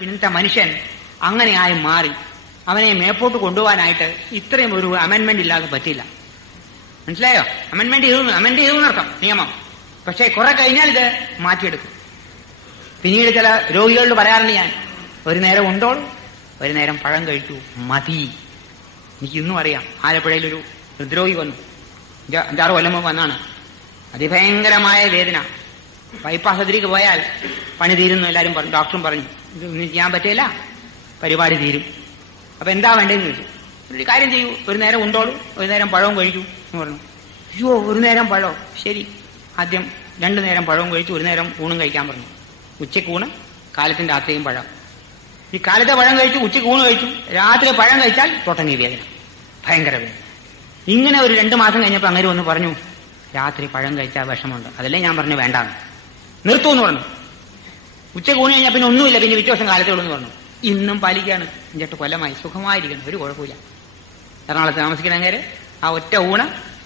പിന്നത്തെ മനുഷ്യൻ അങ്ങനെയായി മാറി. അവനെ മേപ്പോട്ട് കൊണ്ടുപോകാനായിട്ട് ഇത്രയും ഒരു അമെന്റ്മെന്റ് ഇല്ലാതെ പറ്റില്ല. മനസ്സിലായോ? അമെന്റ്മെന്റ് ചെയ്തു നടക്കാം നിയമം. പക്ഷേ കുറെ കഴിഞ്ഞാൽ ഇത് മാറ്റിയെടുക്കും. പിന്നീട് ചില രോഗികളോട് പറയാറുണ്ട് ഞാൻ, ഒരു നേരം ഉണ്ടോളൂ, ഒരു നേരം പഴം കഴിക്കൂ, മതി. എനിക്ക് ഇന്നും അറിയാം, ആലപ്പുഴയിലൊരു ഹൃദ്രോഗി വന്നു, 5-6 കൊല്ലം മുമ്പ് വന്നാണ്. അതിഭയങ്കരമായ വേദന. ബൈപ്പാസ് സർജറിക്ക് പോയാൽ പണി തീരുന്നു എല്ലാവരും പറഞ്ഞു. ഡോക്ടറും പറഞ്ഞു ഇത് ഒന്നും ചെയ്യാൻ പറ്റില്ല, പരിപാടി തീരും. അപ്പൊ എന്താ വേണ്ടതെന്ന് ചോദിച്ചു. ഒരു കാര്യം ചെയ്യൂ, ഒരു നേരം ഉണ്ടോളൂ, ഒരു നേരം പഴവും കഴിക്കൂ എന്ന് പറഞ്ഞു. അയ്യോ, ഒരു നേരം പഴം, ശരി. ആദ്യം 2 നേരം പഴവും കഴിച്ചു, ഒരു നേരം ഊണും കഴിക്കാൻ പറഞ്ഞു. ഉച്ചയ്ക്ക് ഊണ്, കാലത്തിന്റെ രാത്രിയും പഴം. ഈ കാലത്തെ പഴം കഴിച്ചു, ഉച്ചയ്ക്ക് ഊണ് കഴിച്ചു, രാത്രി പഴം കഴിച്ചാൽ തുടങ്ങി വേദന, ഭയങ്കര വേദന. ഇങ്ങനെ ഒരു 2 മാസം കഴിഞ്ഞപ്പോൾ അങ്ങനെ ഒന്ന് പറഞ്ഞു, രാത്രി പഴം കഴിച്ചാൽ വിഷമമുണ്ട്. അതല്ലേ ഞാൻ പറഞ്ഞു വേണ്ടാന്ന്, നിർത്തൂ എന്ന് പറഞ്ഞു. ഉച്ചയ്ക്ക് ഊണ് കഴിഞ്ഞാൽ പിന്നെ ഒന്നുമില്ല, പിന്നെ പിറ്റേ ദിവസം കാലത്തേ ഉള്ളൂ എന്ന് പറഞ്ഞു. ഇന്നും പാലിക്കുകയാണ്. 5-8 കൊല്ലമായി സുഖമായിരിക്കണം, ഒരു കുഴപ്പമില്ല. എറണാകുളത്ത് താമസിക്കുന്ന അങ്ങേര് ആ ഒറ്റ ഊണ്,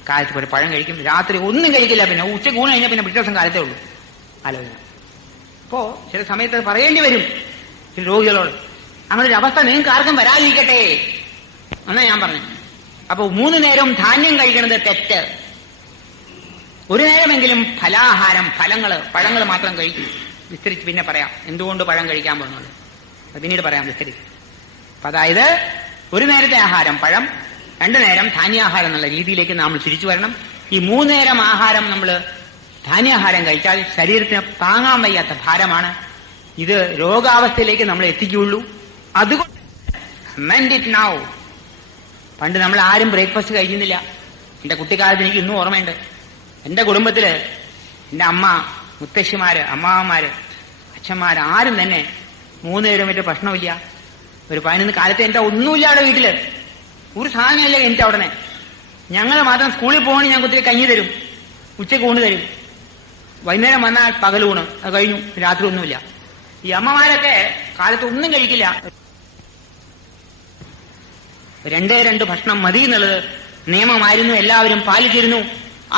കാലത്ത് ഒരു പഴം കഴിക്കും, രാത്രി ഒന്നും കഴിക്കില്ല. പിന്നെ ഉച്ചയ്ക്ക് ഊണ് കഴിഞ്ഞാൽ പിന്നെ പിറ്റേ ദിവസം കാലത്തേ ഉള്ളൂ. ആലോചന. അപ്പോ ചില സമയത്ത് പറയേണ്ടി വരും ചില രോഗികളോട്, അങ്ങനെ ഒരു അവസ്ഥ നിങ്ങൾക്ക് ആർക്കും വരാതിരിക്കട്ടെ എന്നാ ഞാൻ പറഞ്ഞു. അപ്പൊ 3 നേരം ധാന്യം കഴിക്കുന്നത് തെറ്റ്. ഒരു നേരമെങ്കിലും ഫലാഹാരം, പഴങ്ങൾ മാത്രം കഴിക്കും. വിസ്തരിച്ച് പിന്നെ പറയാം എന്തുകൊണ്ട് പഴം കഴിക്കാൻ പോകുന്നത്, അത് പിന്നീട് പറയാം വിസ്തരിച്ച്. അപ്പൊ അതായത് ഒരു നേരത്തെ ആഹാരം പഴം, 2 നേരം ധാന്യാഹാരം എന്നുള്ള രീതിയിലേക്ക് നമ്മൾ തിരിച്ചു വരണം. ഈ 3 നേരം ആഹാരം നമ്മൾ ധാന്യാഹാരം കഴിച്ചാൽ ശരീരത്തിന് താങ്ങാൻ വയ്യാത്ത ഭാരമാണ്. ഇത് രോഗാവസ്ഥയിലേക്ക് നമ്മൾ എത്തിക്കുകയുള്ളൂ. അതുകൊണ്ട് മെന്റ് ഇറ്റ് നൗ. പണ്ട് നമ്മൾ ആരും ബ്രേക്ക്ഫാസ്റ്റ് കഴിക്കുന്നില്ല. എന്റെ കുട്ടിക്കാലത്ത് എനിക്ക് ഇന്നും ഓർമ്മയുണ്ട്. എന്റെ കുടുംബത്തില് എന്റെ അമ്മ, മുത്തശ്ശിമാര്, അമ്മാവന്മാര്, അച്ഛന്മാര് ആരും തന്നെ 3 നേരം മറ്റു ഭക്ഷണമില്ല. ഒരു 11 കാലത്ത് എന്റെ ഒന്നുമില്ല അവിടെ വീട്ടില്, ഒരു സാധനമില്ല എനിക്ക് അവിടെ. ഞങ്ങൾ മാത്രം സ്കൂളിൽ പോകണേ ഞങ്ങൾക്ക് ഒത്തിരി കഞ്ഞി തരും, ഉച്ചയ്ക്ക് ഊണ് തരും, വൈകുന്നേരം വന്നാൽ പകലൂണ്, അത് കഴിഞ്ഞു, രാത്രി ഒന്നുമില്ല. ഈ അമ്മമാരൊക്കെ കാലത്ത് ഒന്നും കഴിക്കില്ല. 2 ഭക്ഷണം മതി എന്നുള്ളത് നിയമമായിരുന്നു, എല്ലാവരും പാലിച്ചിരുന്നു.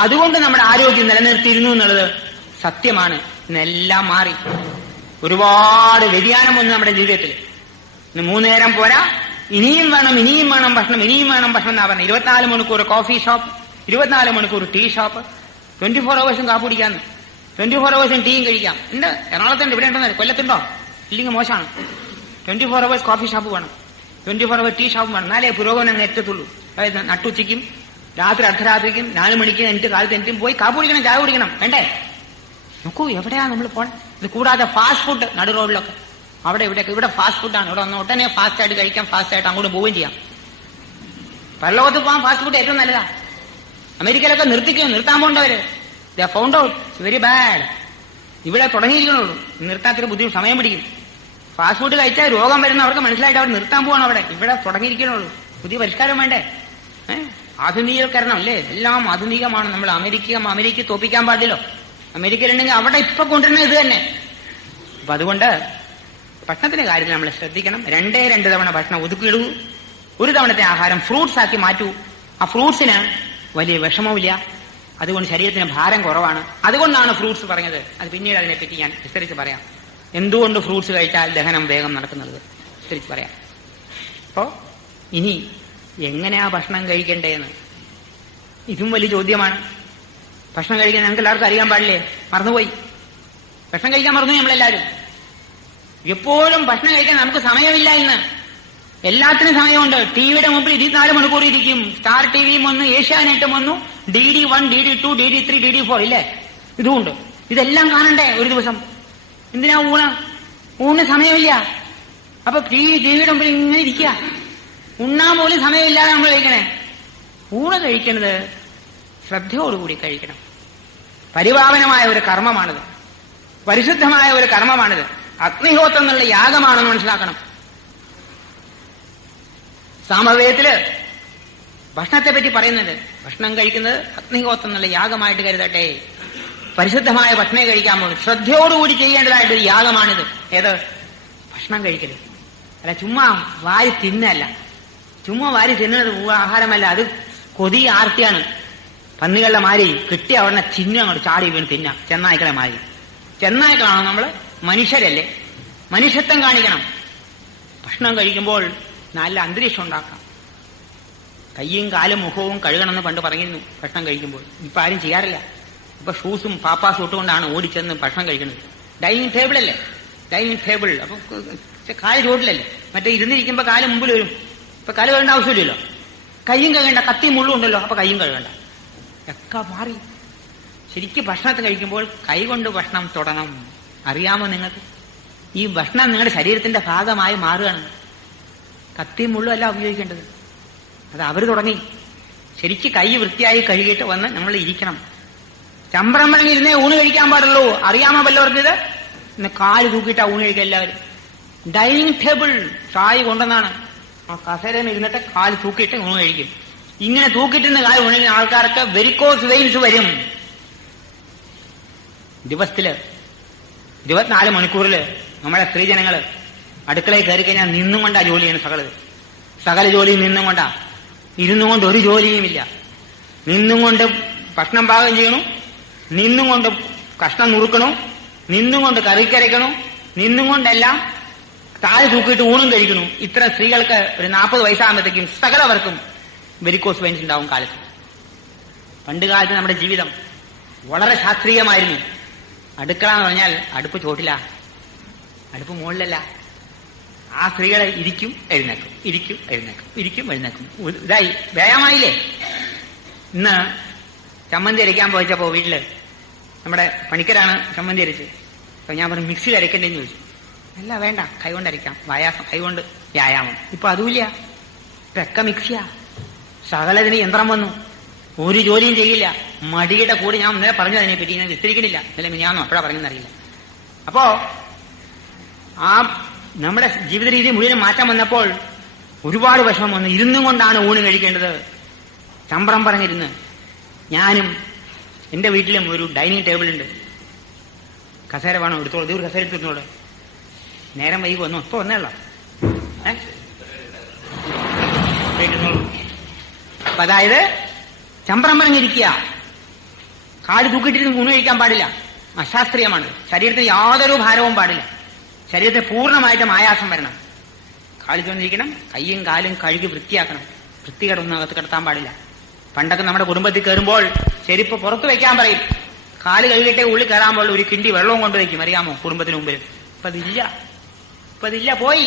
അതുകൊണ്ട് നമ്മുടെ ആരോഗ്യം നിലനിർത്തിയിരുന്നു എന്നുള്ളത് സത്യമാണ്. ഇന്നെല്ലാം മാറി, ഒരുപാട് വ്യതിയാനം വന്നു നമ്മുടെ ജീവിതത്തിൽ. ഇന്ന് 3 നേരം പോരാ, ഇനിയും വേണം ഭക്ഷണം എന്നാ പറഞ്ഞത്. 24 മണിക്കൂർ കോഫി ഷോപ്പ്, 24 മണിക്കൂർ ടീ ഷോപ്പ്, 24 ഹവേഴ്സും കാപ്പ് കുടിക്കാന്ന്, 24 ഹവേഴ്സും ടീയും കഴിക്കാം. ഉണ്ട്, എറണാകുളത്തുണ്ട്, ഇവിടെ ഉണ്ടോ, കൊല്ലത്തുണ്ടോ? ഇല്ലെങ്കിൽ മോശമാണ്. 24 ഹവേഴ്സ് കോഫി ഷോപ്പ് വേണം, 24 ഹവേഴ്സ് ടീ ഷോപ്പ് വേണം. എന്നാലേ പുരോഗമനം എത്തത്തുള്ളൂ. അതായത് നട്ടുച്ചയ്ക്കും രാത്രി അർദ്ധരാത്രിക്കും 4 മണിക്ക് എനിക്ക് കാലത്ത് എനിക്കും പോയി കാപ്പ് കുടിക്കണം, ചായ കുടിക്കണം, വേണ്ടേ? നോക്കൂ എവിടെയാ നമ്മൾ പോണേ. ഇത് കൂടാതെ ഫാസ്റ്റ് ഫുഡ് നടു റോഡിലൊക്കെ, അവിടെ ഇവിടെ ഫാസ്റ്റ് ഫുഡാണ്. ഇവിടെ വന്ന് ഉടനെ ഫാസ്റ്റ് ആയിട്ട് കഴിക്കാം, ഫാസ്റ്റ് ആയിട്ട് അങ്ങോട്ട് പോവുകയും ചെയ്യാം. പരലോകത്ത് പോകാൻ ഫാസ്റ്റ് ഫുഡ് ഏറ്റവും നല്ലതാ. അമേരിക്കയിലൊക്കെ നിർത്താൻ പോകേണ്ടവര് ഫൗണ്ട് ഔട്ട് വെരി ബാഡ്. ഇവിടെ തുടങ്ങിയിരിക്കണുള്ളൂ, നിർത്താത്തൊരു ബുദ്ധിമുട്ട്, സമയം പിടിക്കും. ഫാസ്റ്റ് ഫുഡ് കഴിച്ചാൽ രോഗം വരുന്നവർക്ക് മനസ്സിലായിട്ട് അവർ നിർത്താൻ പോകണം. ഇവിടെ തുടങ്ങിയിരിക്കണുള്ളൂ, പുതിയ പരിഷ്കാരം വേണ്ടേ? ആധുനികീകരണം അല്ലേ, എല്ലാം ആധുനികമാണ്. നമ്മൾ അമേരിക്ക തോപ്പിക്കാൻ പാടില്ലല്ലോ. അമേരിക്കയിലുണ്ടെങ്കിൽ അവിടെ ഇപ്പൊ കൊണ്ടുവരുന്നത് ഇത് തന്നെ. അപ്പൊ അതുകൊണ്ട് ഭക്ഷണത്തിന്റെ കാര്യത്തിൽ നമ്മൾ ശ്രദ്ധിക്കണം. 2 തവണ ഭക്ഷണം ഒതുക്കിയിടൂ. ഒരു തവണത്തെ ആഹാരം ഫ്രൂട്ട്സ് ആക്കി മാറ്റൂ. ആ ഫ്രൂട്ട്സിന് വലിയ വിഷമമില്ല, അതുകൊണ്ട് ശരീരത്തിന് ഭാരം കുറവാണ്. അതുകൊണ്ടാണ് ഫ്രൂട്ട്സ് പറഞ്ഞത്. അത് പിന്നീട് അതിനെപ്പറ്റി ഞാൻ വിസ്തരിച്ച് പറയാം. എന്തുകൊണ്ട് ഫ്രൂട്ട്സ് കഴിച്ചാൽ ദഹനം വേഗം നടക്കുന്നത് വിസ്തരിച്ച് പറയാം. അപ്പോ ഇനി എങ്ങനെയാ ഭക്ഷണം കഴിക്കേണ്ടതെന്ന്, ഇതും വലിയ ചോദ്യമാണ്. ഭക്ഷണം കഴിക്കാൻ ഞങ്ങൾക്ക് എല്ലാവർക്കും അറിയാൻ പാടില്ലേ? മറന്നുപോയി, ഭക്ഷണം കഴിക്കാൻ മറന്നു നമ്മളെല്ലാവരും. എപ്പോഴും ഭക്ഷണം കഴിക്കാൻ നമുക്ക് സമയമില്ല. ഇന്ന് എല്ലാത്തിനും സമയമുണ്ട്. ടിവിയുടെ മുമ്പിൽ 24 മണിക്കൂർ ഇരിക്കും. സ്റ്റാർ ടിവിയും വന്നു, ഏഷ്യാനെറ്റും വന്നു, DD1, DD2, DD3, DD4 ഇല്ലേ, ഇതുമുണ്ട്. ഇതെല്ലാം കാണണ്ടേ ഒരു ദിവസം? എന്തിനാ ഊണ് സമയമില്ല. അപ്പൊ ടിവിയുടെ മുമ്പിൽ ഇങ്ങനെ ഇരിക്കുക, ഉണ്ണാൻ പോലും സമയമില്ലാതെ നമ്മൾ കഴിക്കണേ. ഊണ് കഴിക്കുന്നത് ശ്രദ്ധയോടുകൂടി കഴിക്കണം. പരിപാവനമായ ഒരു കർമ്മമാണിത്, പരിശുദ്ധമായ ഒരു കർമ്മമാണിത്. അഗ്നിഹോത്രം എന്നുള്ള യാഗമാണെന്ന് മനസ്സിലാക്കണം. സാമവേദത്തില് ഭക്ഷണത്തെ പറ്റി പറയുന്നുണ്ട്. ഭക്ഷണം കഴിക്കുന്നത് അഗ്നിഹോത്രം എന്നുള്ള യാഗമായിട്ട് കരുതട്ടെ. പരിശുദ്ധമായ ഭക്ഷണം കഴിക്കാൻ പോകും, ശ്രദ്ധയോടുകൂടി ചെയ്യേണ്ടതായിട്ടൊരു യാഗമാണിത്. ഏത്? ഭക്ഷണം കഴിക്കല്. അല്ല ചുമ്മാ വാരി തിന്നല്ല, ചുമ്മാ വാരി തിന്നുന്നത് ആഹാരമല്ല. അത് കൊതി ആർത്തിയാണ്. പന്നികളുടെ മാരി കിട്ടിയ അവിടെ ചിഹ്നം അങ്ങോട്ട് ചാടി വീണ് തിന്നാം. ചെന്നായ്ക്കളെ മാരി. ചെന്നായ്ക്കളാണോ നമ്മള്? മനുഷ്യരല്ലേ? മനുഷ്യത്വം കാണിക്കണം. ഭക്ഷണം കഴിക്കുമ്പോൾ നല്ല അന്തരീക്ഷം ഉണ്ടാക്കാം. കയ്യും കാലും മുഖവും കഴുകണമെന്ന് പണ്ട് പറഞ്ഞിരുന്നു ഭക്ഷണം കഴിക്കുമ്പോൾ. ഇപ്പൊ ആരും ചെയ്യാറില്ല. ഇപ്പൊ ഷൂസും പാപ്പാസും ഇട്ടുകൊണ്ടാണ് ഓടിച്ചെന്ന് ഭക്ഷണം കഴിക്കുന്നത്. ഡൈനിങ് ടേബിൾ അല്ലേ, ഡൈനിങ് ടേബിൾ. അപ്പൊ കാല് റോഡിലല്ലേ, മറ്റേ ഇരുന്നിരിക്കുമ്പോ കാല് മുമ്പിൽ വരും. ഇപ്പൊ കാല് കഴുകേണ്ട ആവശ്യമില്ലല്ലോ. കയ്യും കഴുകേണ്ട, കത്തിയും മുള്ളും ഉണ്ടല്ലോ, അപ്പൊ കയ്യും കഴുകണ്ട. ഒക്കെ മാറി. ശരിക്കും ഭക്ഷണത്തിന് കഴിക്കുമ്പോൾ കൈകൊണ്ട് ഭക്ഷണം തൊടണം. അറിയാമോ നിങ്ങൾക്ക്? ഈ ഭക്ഷണം നിങ്ങളുടെ ശരീരത്തിന്റെ ഭാഗമായി മാറുകയാണ്. കത്തിയും മുള്ളും അല്ല ഉപയോഗിക്കേണ്ടത്, അത് അവർ തുടങ്ങി. ശരിക്ക് കൈ വൃത്തിയായി കഴുകിയിട്ട് വന്ന് നമ്മൾ ഇരിക്കണം. ചമ്പ്രം പറഞ്ഞ് ഇരുന്നേ ഊണ് കഴിക്കാൻ പാടുള്ളൂ. അറിയാമോ വല്ലവർക്കിത്? ഇന്ന് കാല് തൂക്കിയിട്ടാ ഊണ് കഴിക്കുക എല്ലാവരും. ഡൈനിങ് ടേബിൾ ചായ കൊണ്ടെന്നാണ്. ആ കസേരയിൽ ഇരുന്നിട്ട് കാല് തൂക്കിയിട്ട് ഊണ് കഴിക്കും. ഇങ്ങനെ തൂക്കിട്ടിരുന്ന കാല് ഊണിക്കുന്ന ആൾക്കാർക്ക് വെരിക്കോസ് വെയിൻസ് വരും. ദിവസത്തില് 24 മണിക്കൂറില് നമ്മളെ സ്ത്രീജനങ്ങള് അടുക്കളയിൽ കയറി കഴിഞ്ഞാൽ നിന്നും കൊണ്ടാ ജോലി ചെയ്യുന്നത്. സകല ജോലിയും നിന്നും കൊണ്ടാ. ഇരുന്നും കൊണ്ട് ഒരു ജോലിയുമില്ല. നിന്നും കൊണ്ട് ഭക്ഷണം പാകം ചെയ്യണം, നിന്നും കൊണ്ട് കഷ്ണം നുറുക്കണം, നിന്നും കൊണ്ട് കറിക്കരയ്ക്കണം, നിന്നും കൊണ്ടെല്ലാം താഴെ തൂക്കിയിട്ട് ഊണും കഴിക്കണം. ഇത്ര സ്ത്രീകൾക്ക് ഒരു 40 വയസ്സാകുമ്പോഴത്തേക്കും സകലവർക്കും വെരിക്കോസ് വെയിൻസ് ഉണ്ടാവും കാലത്ത്. പണ്ട് കാലത്ത് നമ്മുടെ ജീവിതം വളരെ ശാസ്ത്രീയമായിരുന്നു. അടുക്കള എന്ന് പറഞ്ഞാൽ അടുപ്പ് ചോട്ടില്ല, അടുപ്പ് മുകളിലല്ല. ആ സ്ത്രീകളെ ഇരിക്കും എഴുന്നേക്കും, ഇരിക്കും എഴുന്നേക്കും, ഇരിക്കും എഴുന്നേക്കും. ഇതായി വ്യായാമായില്ലേ. ഇന്ന് ചമ്മന്തി അരയ്ക്കാൻ പോയിച്ചപ്പോ വീട്ടില് നമ്മുടെ പണിക്കരാണ് ചമ്മന്തി അരച്ച്. അപ്പൊ ഞാൻ പറഞ്ഞു മിക്സിയിൽ അരയ്ക്കണ്ടേന്ന് ചോദിച്ചു. അല്ല വേണ്ട, കൈകൊണ്ട് അരയ്ക്കാം, കൈകൊണ്ട് വ്യായാമം. ഇപ്പൊ അതുമില്ല, ഇപ്പൊക്കെ മിക്സിയാ. സകലതിന് യന്ത്രം വന്നു, ഒരു ജോലിയും ചെയ്യില്ല. മടിയുടെ കൂടെ ഞാൻ ഇന്നലെ പറഞ്ഞു അതിനെപ്പറ്റി, ഞാൻ വിസ്തരിക്കണില്ല. അല്ലെങ്കിൽ ഞാനോ അപ്പോഴാ പറഞ്ഞെന്നറിയില്ല. അപ്പോ ആ നമ്മുടെ ജീവിത രീതി മുഴുവൻ മാറ്റം വന്നപ്പോൾ ഒരുപാട് വിഷമം വന്നു. ഇരുന്നും കൊണ്ടാണ് ഊണ് കഴിക്കേണ്ടത്. ചമ്പ്രം പറഞ്ഞിരുന്ന്. ഞാനും എന്റെ വീട്ടിലും ഒരു ഡൈനിങ് ടേബിൾ ഉണ്ട്. കസേര വേണോ എടുത്തോളൂ, ഒരു കസേര എടുത്തിരുന്നോളൂ. നേരം വൈകി വന്നു, ഇപ്പൊ വന്നേളോ. അപ്പൊ അതായത് ചമ്പ്രം പറഞ്ഞിരിക്കുക, കാല് തൂക്കിട്ടിരുന്ന് ഊണ് കഴിക്കാൻ പാടില്ല, അശാസ്ത്രീയമാണ്. ശരീരത്തിന് യാതൊരു ഭാരവും പാടില്ല. ശരീരത്തിന് പൂർണ്ണമായിട്ടും ആയാസം വരണം. കാല് ചൊന്നിരിക്കണം, കയ്യും കാലും കഴുകി വൃത്തിയാക്കണം. വൃത്തികേടൊന്നും അകത്ത് കിടത്താൻ പാടില്ല. പണ്ടൊക്കെ നമ്മുടെ കുടുംബത്തിൽ കയറുമ്പോൾ ചെരുപ്പ് പുറത്ത് വെക്കാൻ പറയും. കാല് കഴുകിയിട്ടേ ഉള്ളിൽ കയറാൻ പാടുള്ളൂ. ഒരു കിണ്ടി വെള്ളവും കൊണ്ടുവയ്ക്കും, അറിയാമോ, കുടുംബത്തിന് മുമ്പിൽ. ഇപ്പൊ അതില്ല, പോയി,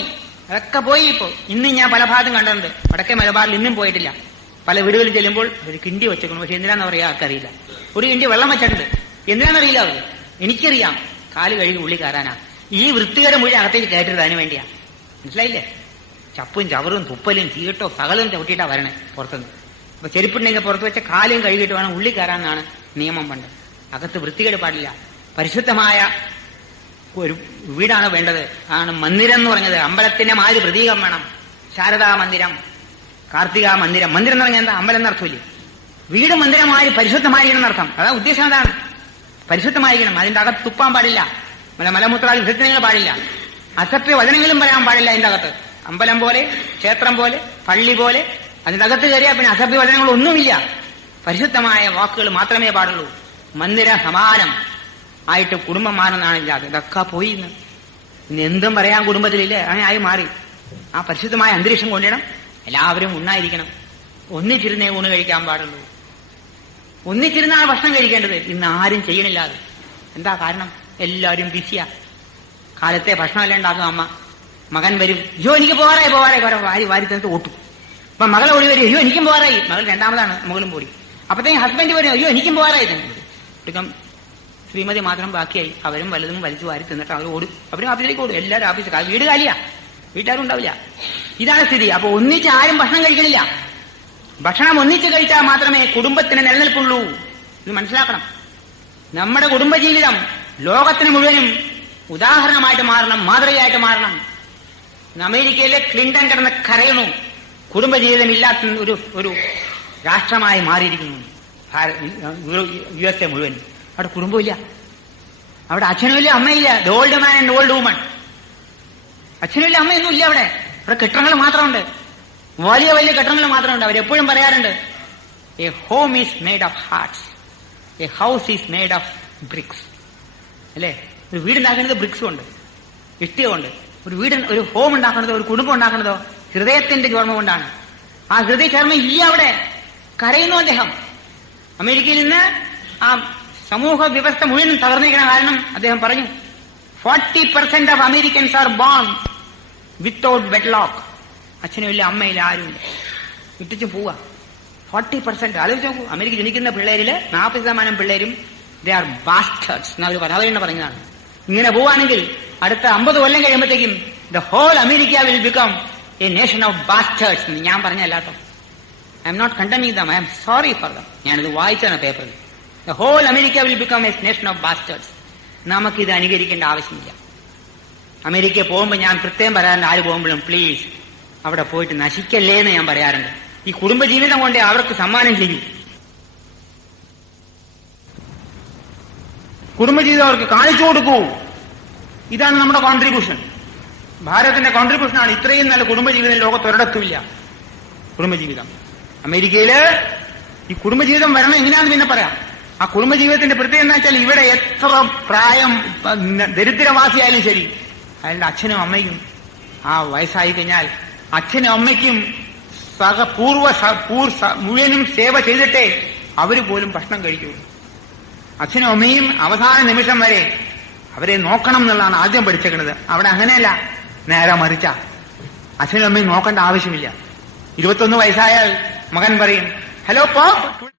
അതൊക്കെ പോയി. ഇപ്പൊ ഇന്നും ഞാൻ പല ഭാഗത്തും കണ്ടിട്ടുണ്ട്. വടക്കേ മലബാറിൽ ഇന്നും പോയിട്ടില്ല. പല വീടുകളിൽ ചെല്ലുമ്പോൾ ഒരു കിണ്ടി വെച്ചേക്കണം. പക്ഷെ എന്തിനാന്ന് പറയാ ആർക്കറിയില്ല. ഒരു കിണ്ടി വെള്ളം വെച്ചിട്ടുണ്ട്, എന്തിനാണെന്നറിയില്ല അവർക്ക്. എനിക്കറിയാം, കാല് കഴുകി ഉള്ളിൽ കയറാനാ. ഈ വൃത്തികേട് മുഴുവൻ അകത്തേക്ക് കയറ്റരുത്, അതിന് വേണ്ടിയാ. മനസ്സിലായില്ലേ? ചപ്പും ചവറും തുപ്പലും ചീട്ടോ സകലും ചവിട്ടിയിട്ടാ വരണേ പുറത്തുനിന്ന്. അപ്പൊ ചെരുപ്പുണ്ടെങ്കിൽ പുറത്ത് വെച്ച കാലും കഴുകിയിട്ട് വേണം ഉള്ളിൽ കയറാന്നാണ് നിയമം പണ്ട്. അകത്ത് വൃത്തികേട് പാടില്ല. പരിശുദ്ധമായ ഒരു വീടാണ് വേണ്ടത്. ആണ് മന്ദിരം എന്ന് പറഞ്ഞത്. അമ്പലത്തിന്റെ മാതിരി പ്രതീകം വേണം. ശാരദാ മന്ദിരം, കാർത്തിക മന്ദിരം. മന്ദിരം എന്ന് പറഞ്ഞാൽ എന്താ? അമ്പലം എന്നർത്ഥമില്ലേ? വീട് മന്ദിരമായി പരിശുദ്ധമായിരിക്കണം എന്നർത്ഥം. അതാ ഉദ്ദേശം. അതാണ് പരിശുദ്ധമായിരിക്കണം. അതിന്റെ അകത്ത് തുപ്പാൻ പാടില്ല, മലമൂത്രാദി വിസർജനങ്ങൾ പാടില്ല, അസഭ്യ വചനങ്ങളും പറയാൻ പാടില്ല. അതിന്റെ അകത്ത് അമ്പലം പോലെ, ക്ഷേത്രം പോലെ, പള്ളി പോലെ അതിന്റെ അകത്ത് കയറിയാൽ പിന്നെ അസഭ്യ വചനങ്ങളൊന്നുമില്ല. പരിശുദ്ധമായ വാക്കുകൾ മാത്രമേ പാടുള്ളൂ. മന്ദിര സമാനം ആയിട്ട് കുടുംബം മാറുന്നതാണ് ഇല്ലാതെ. ഇതൊക്കെ പോയി. ഇന്ന് എന്തും പറയാൻ കുടുംബത്തിലില്ലേ? അങ്ങനെ ആയി മാറി. ആ പരിശുദ്ധമായ അന്തരീക്ഷം കൊണ്ടിടണം. എല്ലാവരും ഉണ്ണായിരിക്കണം. ഒന്നിച്ചിരുന്നേ ഊണ് കഴിക്കാൻ പാടുള്ളൂ. ഒന്നിച്ചിരുന്നാണ് ഭക്ഷണം കഴിക്കേണ്ടത്. ഇന്ന് ആരും ചെയ്യണില്ലാതെ. എന്താ കാരണം? എല്ലാവരും ബിസിയാ. കാലത്തെ ഭക്ഷണമെല്ലാം ഉണ്ടാക്കും അമ്മ. മകൻ വരും, അയ്യോ എനിക്ക് പോരായി വാരി തന്നിട്ട് ഓട്ടും. അപ്പൊ മകൾ ഓടി വരും, അയ്യോ എനിക്കും പോരായി. മകൾ രണ്ടാമതാണ്, മകളും പോടി. അപ്പത്തേക്കും ഹസ്ബൻഡ് വരും, അയ്യോ എനിക്കും പോരായി. ഒട്ടുക്കം ശ്രീമതി മാത്രം ബാക്കിയായി. അവരും വലുതും വലിച്ചു വാരി തിന്നിട്ട് അവർ ഓടും. അവരും ഓഫീസിലേക്ക് ഓടും. എല്ലാവരും ഓഫീസ്, വീട് കാലിയാ, വീട്ടുകാരും ഉണ്ടാവില്ല. ഇതാണ് സ്ഥിതി. അപ്പൊ ഒന്നിച്ച് ആരും ഭക്ഷണം കഴിക്കണില്ല. ഭക്ഷണം ഒന്നിച്ച് കഴിച്ചാൽ മാത്രമേ കുടുംബത്തിന് നിലനിൽപ്പുള്ളൂ. ഇത് മനസ്സിലാക്കണം. നമ്മുടെ കുടുംബജീവിതം ലോകത്തിന് മുഴുവനും ഉദാഹരണമായിട്ട് മാറണം, മാതൃകയായിട്ട് മാറണം. അമേരിക്കയിലെ ക്ലിന്റൺ കിടന്ന് കരയണു. കുടുംബജീവിതം ഇല്ലാത്ത ഒരു രാഷ്ട്രമായി മാറിയിരിക്കുന്നു USA മുഴുവൻ. അവിടെ കുടുംബമില്ല, അവിടെ അച്ഛനുമില്ല, അമ്മയില്ല. The old man and old woman. അച്ഛനുമില്ല, അമ്മയൊന്നും ഇല്ല അവിടെ. അവിടെ കെട്ടിടങ്ങൾ മാത്രമുണ്ട്, വലിയ വലിയ കെട്ടിടങ്ങൾ മാത്രമുണ്ട്. അവരെപ്പോഴും പറയാറുണ്ട്, a home is made of hearts, a house is made of bricks. അല്ലേ? ഒരു വീടുണ്ടാക്കുന്നത് ബ്രിക്സ് കൊണ്ട്, ഇഷ്ടിക കൊണ്ട്. ഒരു വീട്, ഒരു ഹോം ഉണ്ടാക്കുന്നതോ ഒരു കുടുംബം ഉണ്ടാക്കുന്നതോ ഹൃദയത്തിന്റെ ചർമ്മം കൊണ്ടാണ്. ആ ഹൃദയ ചർമ്മം ഇല്ല അവിടെ. കരയുന്നു അദ്ദേഹം. അമേരിക്കയിൽ നിന്ന് ആ സമൂഹ വ്യവസ്ഥ മുഴുവൻ തകർന്നിരിക്കുന്ന കാരണം അദ്ദേഹം പറഞ്ഞു, 40% of Americans are born without wedlock. അച്ഛനുമില്ല, അമ്മയില്ല, ആരുമില്ല, വിട്ടിച്ച് പോവാ. 40%. ആലോചിച്ച് നോക്കൂ, അമേരിക്ക ജനിക്കുന്ന പിള്ളേരില് 40% പിള്ളേരും ദേ ആർ ബാസ്റ്റേർഡ്സ് എന്ന് അവർ തന്നെ പറഞ്ഞതാണ്. ഇങ്ങനെ പോവാണെങ്കിൽ അടുത്ത 50 കൊല്ലം കഴിയുമ്പോഴത്തേക്കും the whole America will become a nation of bastards എന്ന് ഞാൻ പറഞ്ഞല്ലാട്ടോ. I am not condemning them, I am sorry for them. ഞാനിത് വായിച്ചാണ് പേപ്പറിൽ. The whole America will become a nation of bastards. നമുക്കിത് അനുകരിക്കേണ്ട ആവശ്യമില്ല. അമേരിക്കയിൽ പോകുമ്പോൾ ഞാൻ പ്രത്യേകം പറയാറുണ്ട്, ആര് പോകുമ്പോഴും പ്ലീസ് അവിടെ പോയിട്ട് നശിക്കല്ലേ എന്ന് ഞാൻ പറയാറുണ്ട്. ഈ കുടുംബജീവിതം കൊണ്ട് അവർക്ക് സമ്മാനം ചെയ്യും. കുടുംബജീവിതം അവർക്ക് കാണിച്ചു കൊടുക്കൂ. ഇതാണ് നമ്മുടെ കോൺട്രിബ്യൂഷൻ. ഭാരതത്തിന്റെ കോൺട്രിബ്യൂഷനാണ്. ഇത്രയും നല്ല കുടുംബജീവിതം ലോകത്തൊരിടത്തുമില്ല. കുടുംബജീവിതം അമേരിക്കയില് ഈ കുടുംബജീവിതം വരണം എങ്ങനെയാണെന്ന് പിന്നെ പറയാം. ആ കുടുംബജീവിതത്തിന്റെ പ്രത്യേകത എന്താ വെച്ചാൽ ഇവിടെ എത്ര പ്രായം ദരിദ്രവാസിയായാലും ശരി, അയാളുടെ അച്ഛനും അമ്മയ്ക്കും ആ വയസ്സായി കഴിഞ്ഞാൽ അച്ഛനും അമ്മയ്ക്കും മുഴുവനും സേവ ചെയ്തിട്ടേ അവര് പോലും ഭക്ഷണം കഴിക്കുള്ളൂ. അച്ഛനും അമ്മയും അവസാന നിമിഷം വരെ അവരെ നോക്കണം എന്നുള്ളതാണ് ആദ്യം പഠിച്ചേക്കുന്നത്. അവിടെ അങ്ങനെയല്ല, നേരെ മറിച്ച അച്ഛനും അമ്മയും നോക്കേണ്ട ആവശ്യമില്ല. 21 വയസ്സായാൽ മകൻ പറയും, ഹലോ പോ.